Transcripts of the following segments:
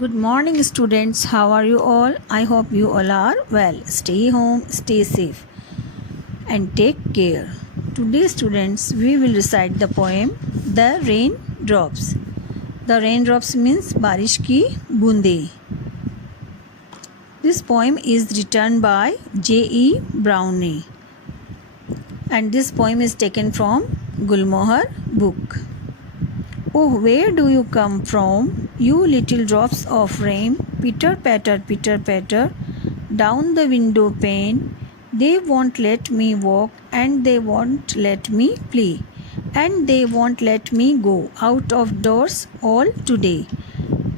Good morning, students. How are you all? I hope you all are well. Stay home, stay safe, and take care. Today, students, we will recite the poem The Raindrops. The raindrops means बारिश की बूंदें. This poem is written by J.E. Browne, and this poem is taken from Gulmohar book. Oh, where do you come from, you little drops of rain? Pitter patter, down the window pane. They won't let me walk, and they won't let me play, and they won't let me go out of doors all today.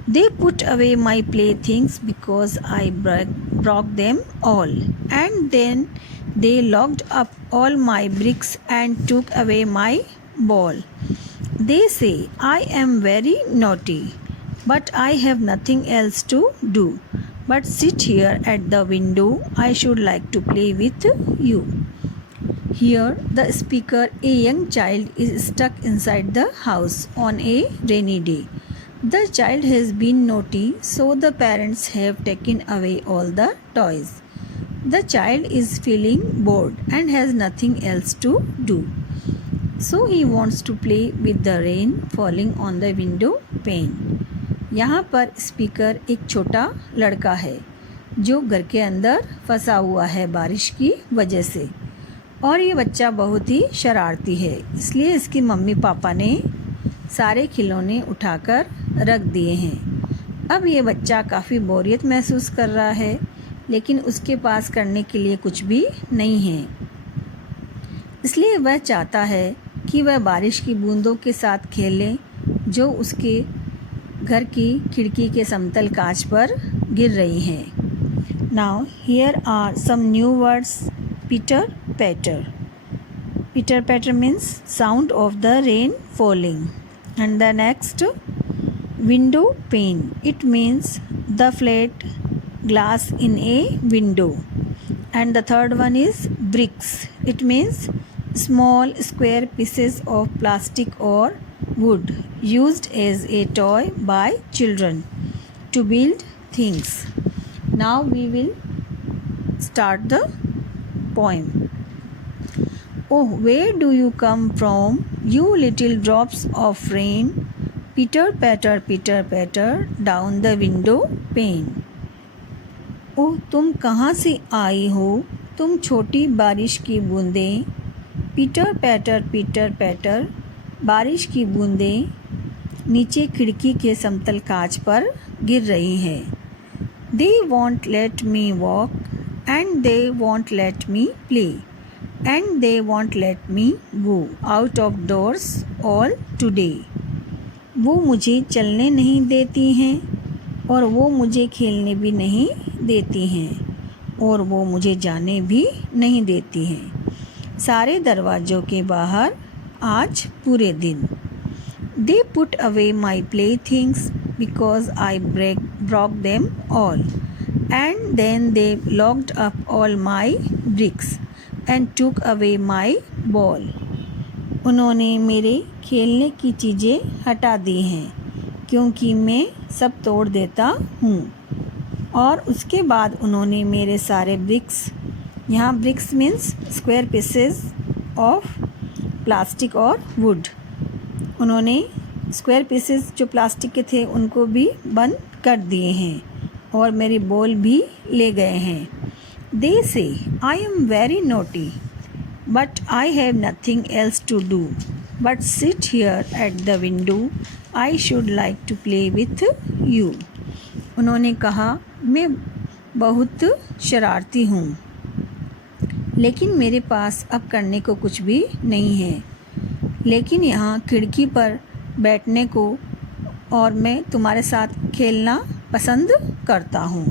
They put away my playthings because I broke them all, and then they locked up all my bricks and took away my ball. They say I am very naughty, but I have nothing else to do but sit here at the window. I should like to play with you. Here, the speaker, a young child, is stuck inside the house on a rainy day. The child has been naughty, so the parents have taken away all the toys. The child is feeling bored and has nothing else to do. So he wants to play with the rain falling on the window pane. यहाँ पर स्पीकर एक छोटा लड़का है जो घर के अंदर फंसा हुआ है बारिश की वजह से, और ये बच्चा बहुत ही शरारती है, इसलिए इसकी मम्मी पापा ने सारे खिलौने उठाकर रख दिए हैं. अब ये बच्चा काफ़ी बोरियत महसूस कर रहा है, लेकिन उसके पास करने के लिए कुछ भी नहीं है. इसलिए वह चाहता है कि वह बारिश की बूंदों के साथ खेले जो उसके घर की खिड़की के समतल कांच पर गिर रही हैं. Now here are some new words. Pitter patter. Pitter patter means sound of the rain falling. And the next, window pane. It means the flat glass in a window. And the third one is bricks. It means small square pieces of plastic or wood used as a toy by children to build things. Now we will start the poem. Oh, where do you come from, you little drops of rain? Pitter patter, down the window pane. ओह, तुम कहाँ से आई हो, तुम छोटी बारिश की बूंदें. Pitter patter, बारिश की बूंदें नीचे खिड़की के समतल कांच पर गिर रही हैं. They won't let me walk, and they won't let me play, and they won't let me go out of doors all today. वो मुझे चलने नहीं देती हैं, और वो मुझे खेलने भी नहीं देती हैं, और वो मुझे जाने भी नहीं देती हैं सारे दरवाज़ों के बाहर आज पूरे दिन. They put away my play things because I broke them all, and then they locked up all my bricks and took away my ball. उन्होंने मेरे खेलने की चीज़ें हटा दी हैं क्योंकि मैं सब तोड़ देता हूँ, और उसके बाद उन्होंने मेरे सारे ब्रिक्स, यहाँ bricks means square pieces of plastic और वुड, उन्होंने स्क्वायर पीसेस जो प्लास्टिक के थे उनको भी बंद कर दिए हैं, और मेरी बॉल भी ले गए हैं. They say I am very naughty, but I have nothing else to do but sit here at the window. I should like to play with you. उन्होंने कहा, मैं बहुत शरारती हूँ, लेकिन मेरे पास अब करने को कुछ भी नहीं है, लेकिन यहाँ खिड़की पर बैठने को और मैं तुम्हारे साथ खेलना पसंद करता हूँ.